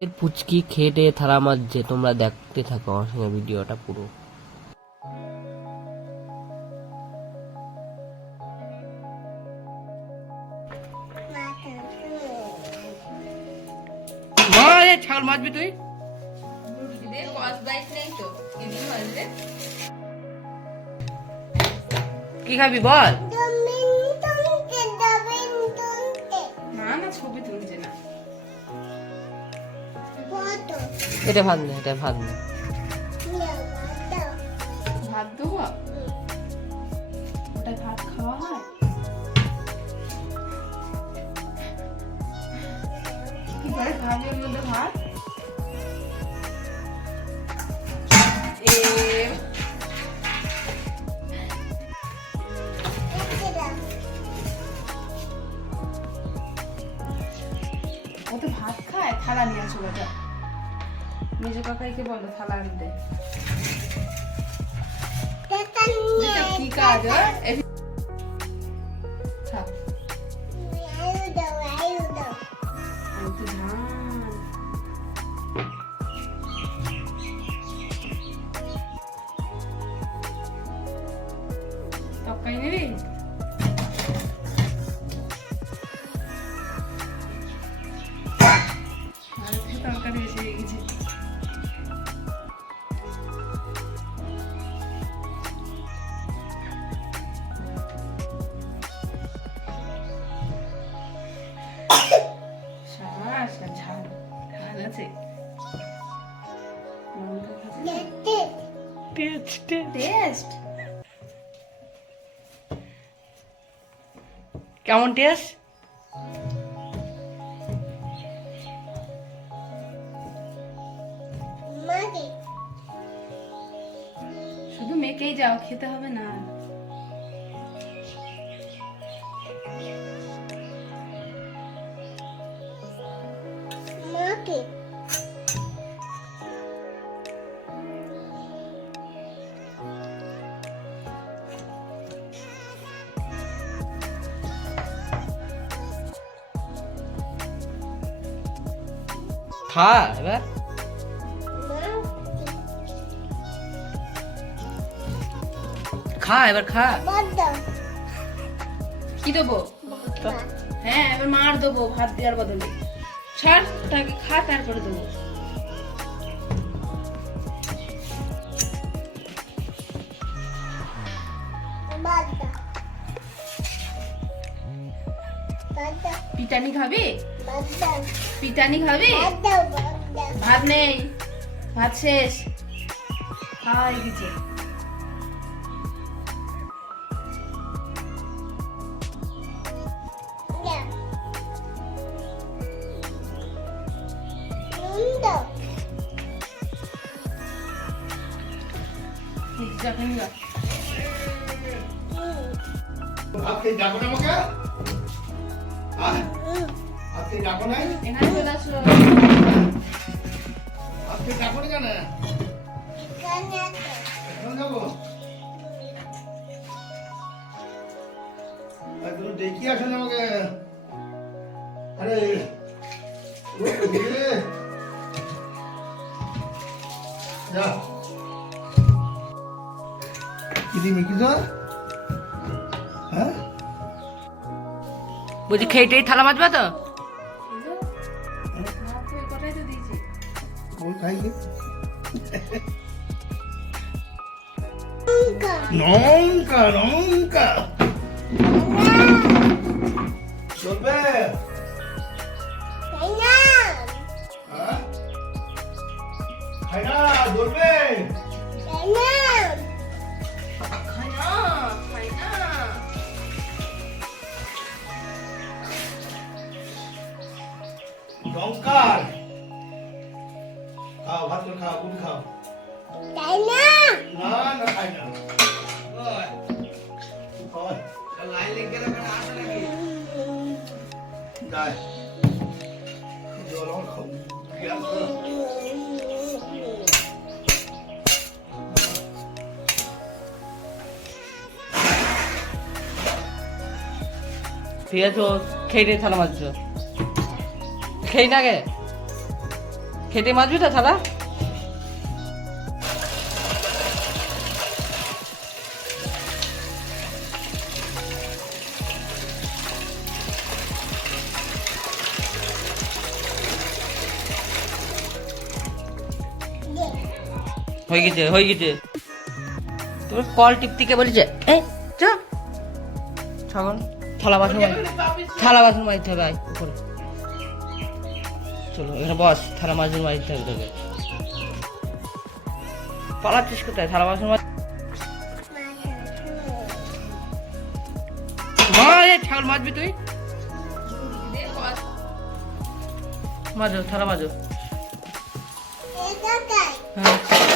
পুচকি খেটে থালা মাজছে, তোমরা দেখতে থাকো আমার সঙ্গে ভিডিওটা পুরো। ছাগল মাজবি তুই? কি খাবি বল? ছবি তুলছে না, এটা ভাত নে, এটা ভাত নে। ভাত দেবো, ওটা ভাত খাওয়া হয়? কি করে খাবি ওর মধ্যে ভাত? ও তো ভাত খায়, থালা নিয়ে আসো বেটা। মেজো কাকাইকে বলো থালা আনতে। কি কাজ? তরকারি নেবি? তরকারি এসে গেছে। কেমন টেস্ট? শুধু মেখেই যাও, খেতে হবে না। খা এবার, খা এবার, খা। কি দেবো? হ্যাঁ, এবার মার দেবো ভাত দেওয়ার বদলে। ছাড়, তাকে খা, তারপরে দেবো। পিটানি খাবি? পিটানি খাবি? ভাত নেই, ভাত শেষ, খাওয়া হয়ে গেছে। এখানে চলে আসলো। দেখি আসেন আমাকে। আরে যা কি দিবি কি তো? হ্যাঁ, বলছি খেটে থালা মাজবা তো? কোথায় তো দিয়েছি? ওই খাই কি লঙ্কা লঙ্কা চলবে? হ্যাঁ, খাই না, চলবে? লঙ্কার খাও, ভাত করে খাও, গুড় খাও। না না, খাই না। যাই জল আমার খাও। ঠিক আছে, খেটে থালা মাজছো, খেয়ে না গে। খেতে মাজবি তো থালা? হয়ে গেছে তোর কল টিপতে কে বলেছে? ছাগল থালা বাসন মাজতে হবে। আয় উপরে চলো, এখানে বস। থালা বাসন মাজতে হবে তোকে। পালাচ্ছিস কোথায়? থালা বাসন ছাগল মাজবি তুই? মাজো, থালা মাজো। হ্যাঁ